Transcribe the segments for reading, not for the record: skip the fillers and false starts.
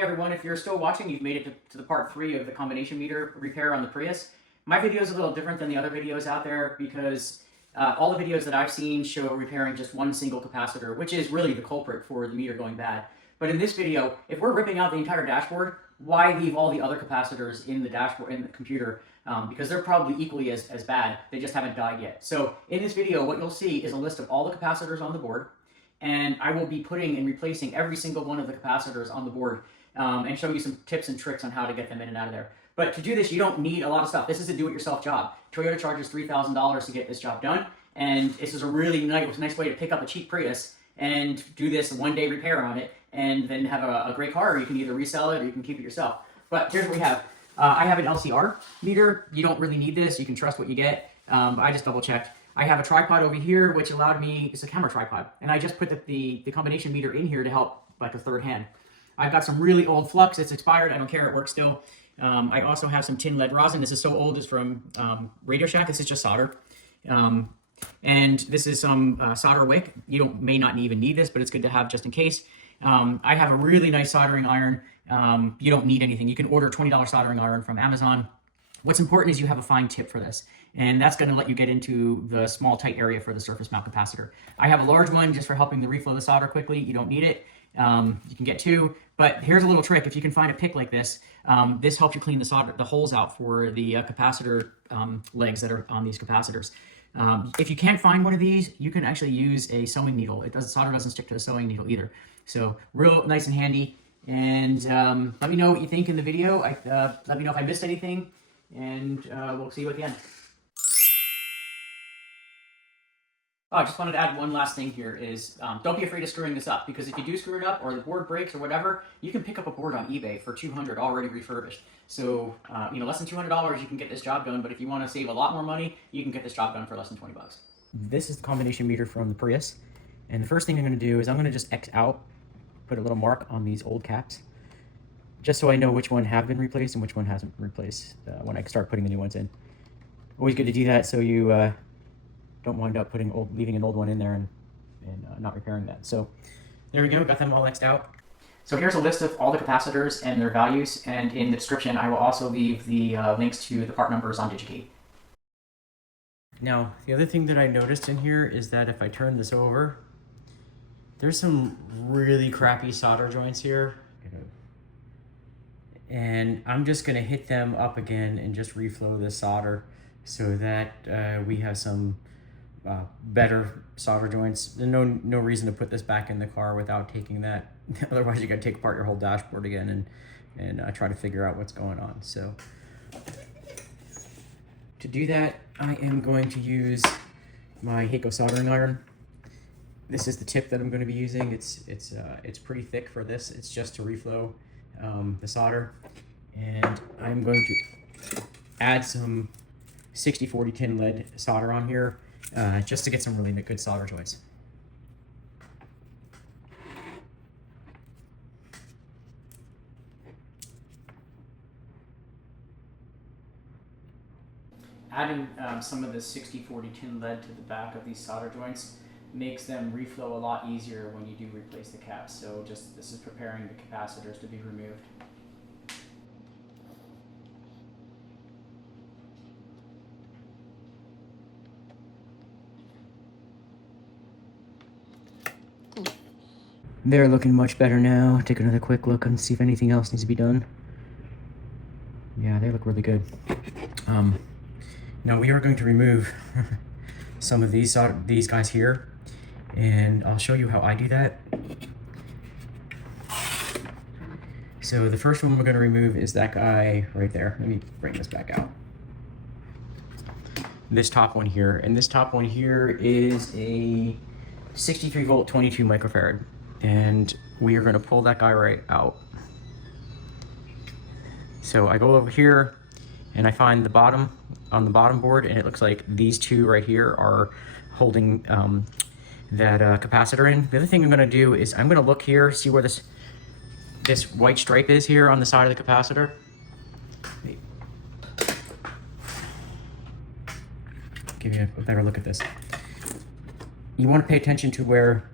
Hey everyone, if you're still watching, you've made it to the part 3 of the combination meter repair on the Prius. My video is a little different than the other videos out there because all the videos that I've seen show repairing just one single capacitor, which is really the culprit for the meter going bad. But in this video, if we're ripping out the entire dashboard, why leave all the other capacitors in the dashboard, in the computer? Because they're probably equally as bad, they just haven't died yet. So in this video, what you'll see is a list of all the capacitors on the board, and I will be putting and replacing every single one of the capacitors on the board and show you some tips and tricks on how to get them in and out of there. But to do this, you don't need a lot of stuff. This is a do-it-yourself job. Toyota charges $3,000 to get this job done, and this is a really nice way to pick up a cheap Prius and do this one-day repair on it, and then have a great car, or you can either resell it or you can keep it yourself. But here's what we have. I have an LCR meter. You don't really need this. You can trust what you get. I just double-checked. I have a tripod over here, which allowed me, it's a camera tripod, and I just put the combination meter in here to help like a third hand. I've got some really old flux. It's expired. I don't care. It works still. I also have some tin lead rosin. This is so old. It's from Radio Shack. This is just solder. And this is some solder wick. You may not even need this, but it's good to have just in case. I have a really nice soldering iron. You don't need anything. You can order $20 soldering iron from Amazon. What's important is you have a fine tip for this, and that's going to let you get into the small tight area for the surface mount capacitor. I have a large one just for helping to reflow the solder quickly. You don't need it. You can get two, but here's a little trick. If you can find a pick like this, this helps you clean the holes out for the capacitor legs that are on these capacitors. If you can't find one of these, you can actually use a sewing needle. Solder doesn't stick to a sewing needle either. So real nice and handy. And let me know what you think in the video. Let me know if I missed anything, and we'll see you at the end. Oh, I just wanted to add one last thing here is don't be afraid of screwing this up, because if you do screw it up or the board breaks or whatever, you can pick up a board on eBay for $200 already refurbished. So, less than $200 you can get this job done, but if you want to save a lot more money, you can get this job done for less than 20 bucks. This is the combination meter from the Prius, and the first thing I'm going to do is I'm going to just X out, put a little mark on these old caps, just so I know which one have been replaced and which one hasn't been replaced when I start putting the new ones in. Always good to do that so you don't wind up leaving an old one in there and not repairing that. So there we go, got them all X'd out. So here's a list of all the capacitors and their values, and in the description I will also leave the links to the part numbers on DigiKey. Now, the other thing that I noticed in here is that if I turn this over, there's some really crappy solder joints here. And I'm just gonna hit them up again and just reflow the solder so that we have some better solder joints. There's no reason to put this back in the car without taking that. Otherwise you gotta take apart your whole dashboard again and try to figure out what's going on. So to do that, I am going to use my Hako soldering iron. This is the tip that I'm going to be using. It's pretty thick for this. It's just to reflow the solder, and I'm going to add some 60/40 tin lead solder on here just to get some really good solder joints. Adding some of the 60/40 tin lead to the back of these solder joints makes them reflow a lot easier when you do replace the caps. So this is preparing the capacitors to be removed. They're looking much better now. Take another quick look and see if anything else needs to be done. Yeah, they look really good. Now we are going to remove some of these guys here, and I'll show you how I do that. So the first one we're going to remove is that guy right there. Let me bring this back out. This top one here, and this top one here is a 63 volt 22 microfarad, and we are going to pull that guy right out. So I go over here and I find the bottom on the bottom board, and it looks like these two right here are holding that capacitor in. The other thing I'm going to do is I'm going to look here, see where this white stripe is here on the side of the capacitor. Give you a better look at this. You want to pay attention to where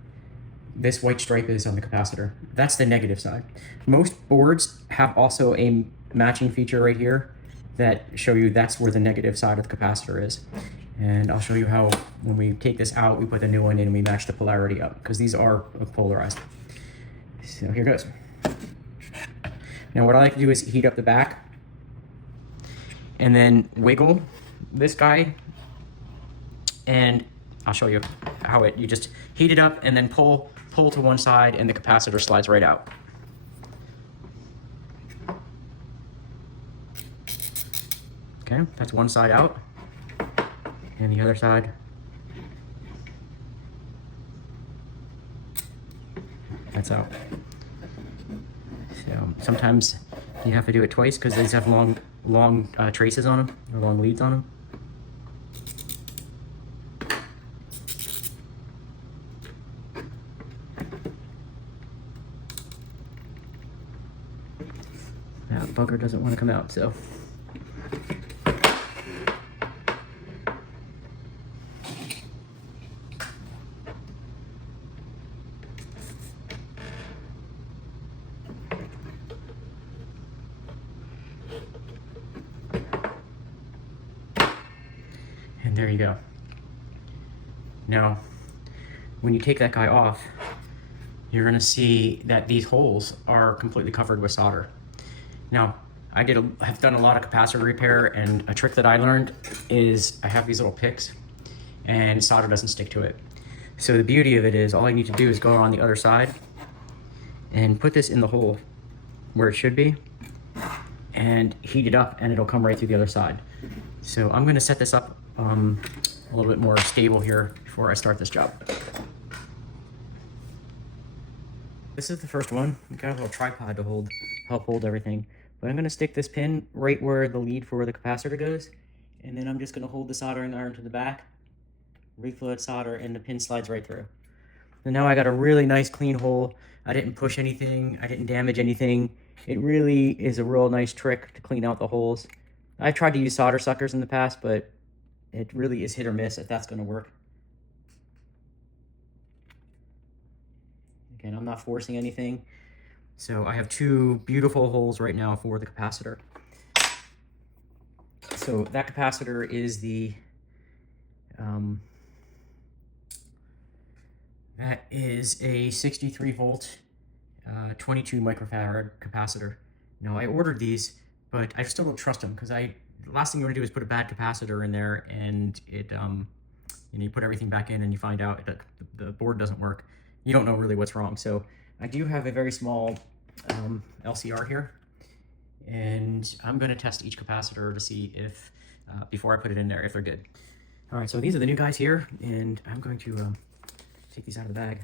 this white stripe is on the capacitor. That's the negative side. Most boards have also a matching feature right here that show you that's where the negative side of the capacitor is. And I'll show you how when we take this out, we put the new one in and we match the polarity up, because these are polarized. So here goes. Now what I like to do is heat up the back and then wiggle this guy, and I'll show you how you just heat it up and then pull to one side and the capacitor slides right out. Okay, that's one side out, and the other side. That's out. So sometimes you have to do it twice because these have long traces on them, or long leads on them. That bugger doesn't want to come out, so. And there you go. Now, when you take that guy off, you're gonna see that these holes are completely covered with solder. Now, have done a lot of capacitor repair, and a trick that I learned is I have these little picks and solder doesn't stick to it. So the beauty of it is all I need to do is go on the other side and put this in the hole where it should be and heat it up, and it'll come right through the other side. So I'm gonna set this up a little bit more stable here before I start this job. This is the first one. We got a little tripod to help hold everything. But I'm gonna stick this pin right where the lead for the capacitor goes, and then I'm just gonna hold the soldering iron to the back, reflow solder, and the pin slides right through. And now I got a really nice clean hole. I didn't push anything, I didn't damage anything. It really is a real nice trick to clean out the holes. I've tried to use solder suckers in the past, but it really is hit or miss if that's gonna work. Again, I'm not forcing anything. So I have two beautiful holes right now for the capacitor. So that capacitor is that is a 63 volt, 22 microfarad capacitor. Now I ordered these, but I still don't trust them because the last thing you want to do is put a bad capacitor in there and it, you put everything back in and you find out that the board doesn't work. You don't know really what's wrong. So I do have a very small LCR here, and I'm going to test each capacitor to see if, before I put it in there, if they're good. All right, so these are the new guys here, and I'm going to take these out of the bag.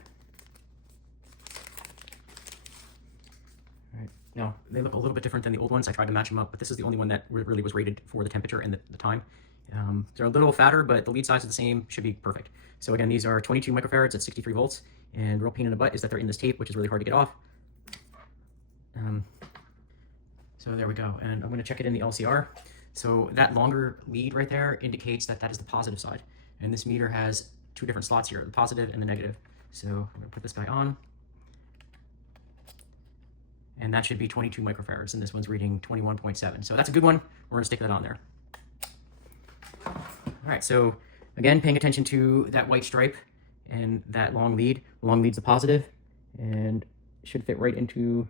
All right, now they look a little bit different than the old ones. I tried to match them up, but this is the only one that really was rated for the temperature and the time. They're a little fatter, but the lead size is the same, should be perfect. So again, these are 22 microfarads at 63 volts, and real pain in the butt is that they're in this tape, which is really hard to get off. So there we go, and I'm going to check it in the LCR. So that longer lead right there indicates that that is the positive side, and this meter has two different slots here, the positive and the negative. So I'm going to put this guy on, and that should be 22 microfarads, and this one's reading 21.7. So that's a good one. We're going to stick that on there. All right, so again, paying attention to that white stripe and that long lead. Long lead's the positive, and it should fit right into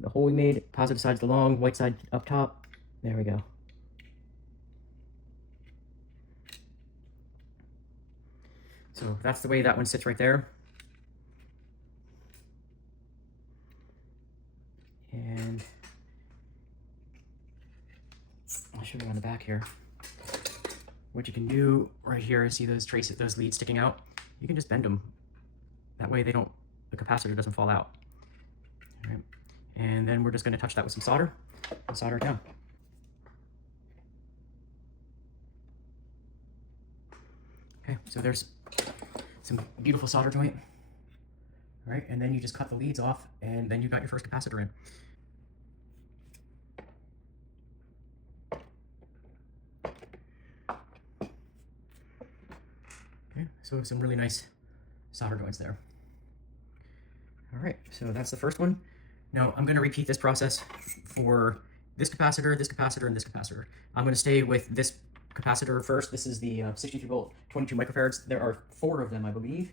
the hole we made. Positive side's the long, white side up top. There we go. So that's the way that one sits right there. And I'll show you on the back here. What you can do right here is see those traces, those leads sticking out. You can just bend them. That way the capacitor doesn't fall out. All right. And then we're just going to touch that with some solder and solder it down. Okay, so there's some beautiful solder joint. All right, and then you just cut the leads off, and then you got your first capacitor in. Okay, so some really nice solder joints there. All right, so that's the first one. Now I'm going to repeat this process for this capacitor, and this capacitor. I'm going to stay with this capacitor first. This is the 63 volt, 22 microfarads. There are 4 of them, I believe.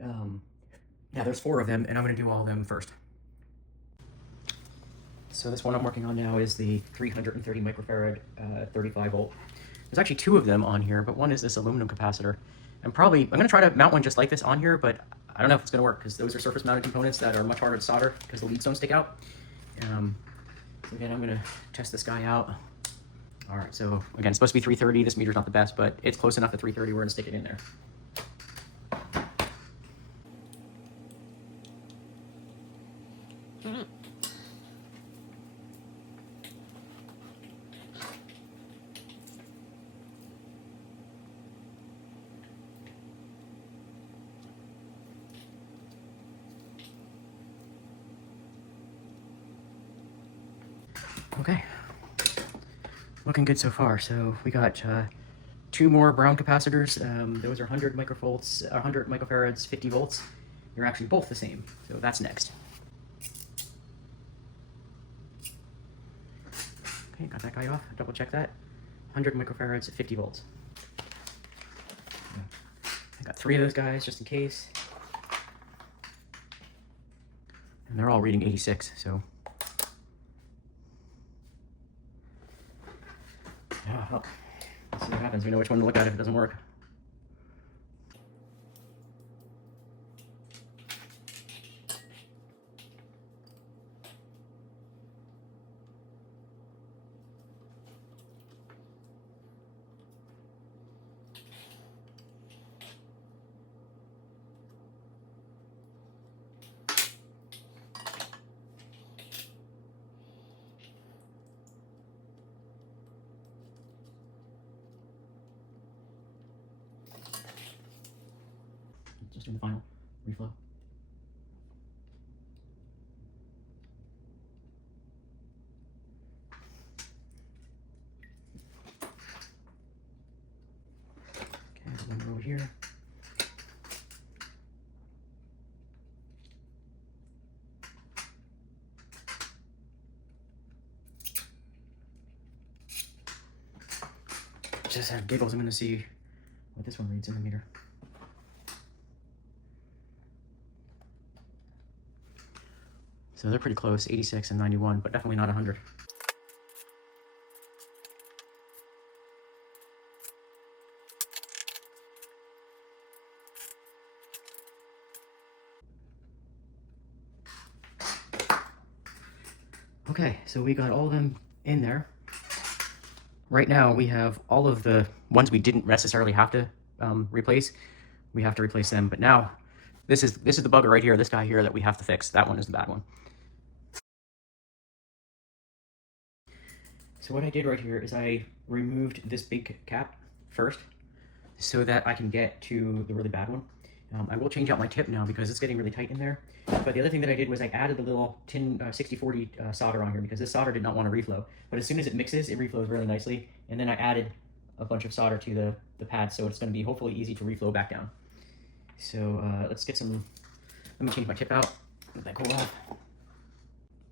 Yeah, there's 4 of them, and I'm going to do all of them first. So this one I'm working on now is the 330 microfarad, 35 volt. There's actually 2 of them on here, but one is this aluminum capacitor. I'm going to try to mount one just like this on here, but I don't know if it's going to work because those are surface mounted components that are much harder to solder because the leads don't stick out. So again, I'm going to test this guy out. All right, so again, it's supposed to be 330. This meter's not the best, but it's close enough to 330. We're going to stick it in there. Okay, looking good so far. So we got 2 more brown capacitors. Those are 100 microfarads, 50 volts. They're actually both the same, so that's next. Okay, got that guy off. Double check that. 100 microfarads, 50 volts. I got 3 of those guys just in case. And they're all reading 86, so. Yeah, well, let's see what happens. We know which one to look at if it doesn't work. Just doing the final reflow. Okay, one over here. Just have giggles. I'm going to see what this one reads in the meter. So they're pretty close, 86 and 91, but definitely not 100. Okay, so we got all of them in there. Right now we have all of the ones we didn't necessarily have to replace. We have to replace them, but now this is the bugger right here, this guy here that we have to fix. That one is the bad one. So what I did right here is I removed this big cap first so that I can get to the really bad one. I will change out my tip now because it's getting really tight in there. But the other thing that I did was I added the little tin 6040 solder on here because this solder did not want to reflow. But as soon as it mixes, it reflows really nicely. And then I added a bunch of solder to the pad, so it's going to be hopefully easy to reflow back down. So let's get some, let me change my tip out, let that cool off.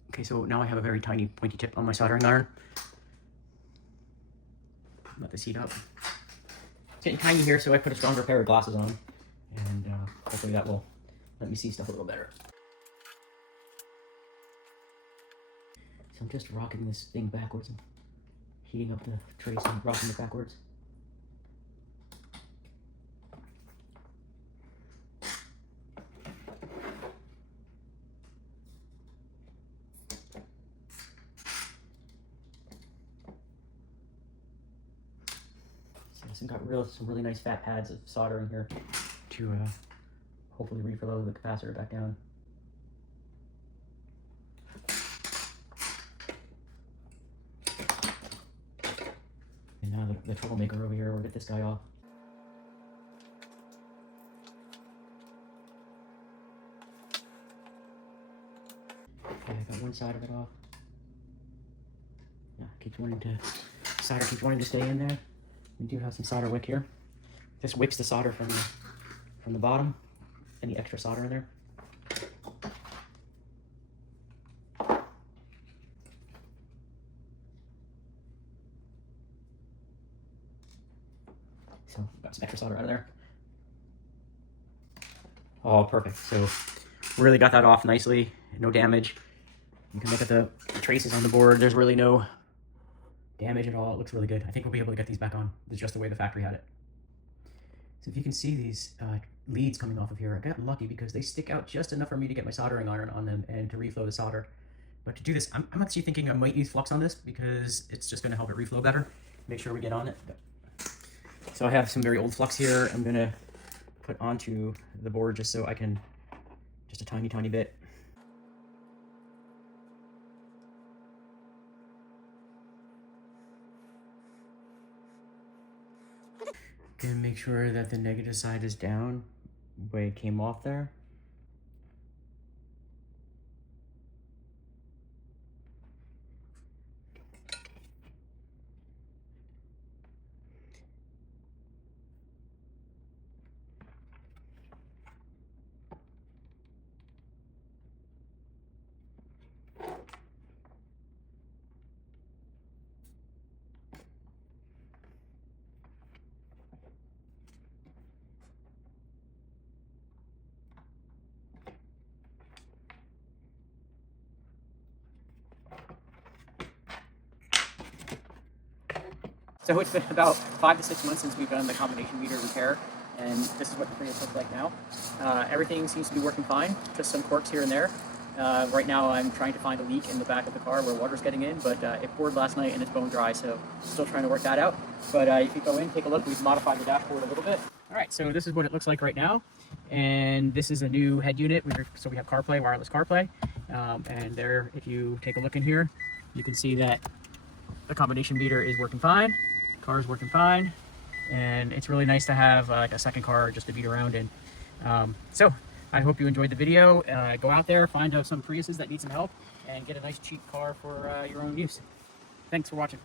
Okay, so now I have a very tiny pointy tip on my soldering iron. Let this heat up. It's getting tiny here, so I put a stronger pair of glasses on, and hopefully that will let me see stuff a little better. So I'm just rocking this thing backwards and heating up the trace and rocking it backwards. Got some really nice fat pads of solder in here to hopefully reflow the capacitor back down. And now the troublemaker over here, we'll get this guy off. Okay, I got one side of it off. Yeah, solder keeps wanting to stay in there. We do have some solder wick here. This wicks the solder from the bottom. Any extra solder in there. So got some extra solder out of there. Oh, perfect. So really got that off nicely, no damage. You can look at the traces on the board. There's really no damage at all. It looks really good. I think we'll be able to get these back on. It's just the way the factory had it. So if you can see these leads coming off of here, I got lucky because they stick out just enough for me to get my soldering iron on them and to reflow the solder. But to do this, I'm actually thinking I might use flux on this because it's just going to help it reflow better. Make sure we get on it. So I have some very old flux here. I'm going to put onto the board just so I can, just a tiny, tiny bit. Gonna make sure that the negative side is down the way it came off there. So it's been about 5 to 6 months since we've done the combination meter repair, and this is what the Prius looks like now. Everything seems to be working fine, just some quirks here and there. Right now I'm trying to find a leak in the back of the car where water's getting in, but it poured last night and it's bone dry, so still trying to work that out. But if you go in, take a look, we've modified the dashboard a little bit. Alright, so this is what it looks like right now, and this is a new head unit. So we have CarPlay, wireless CarPlay, and there, if you take a look in here, you can see that the combination meter is working fine. Car is working fine, and it's really nice to have like a second car just to beat around in. So I hope you enjoyed the video. Go out there, find some Priuses that need some help, and get a nice cheap car for your own use. Thanks for watching.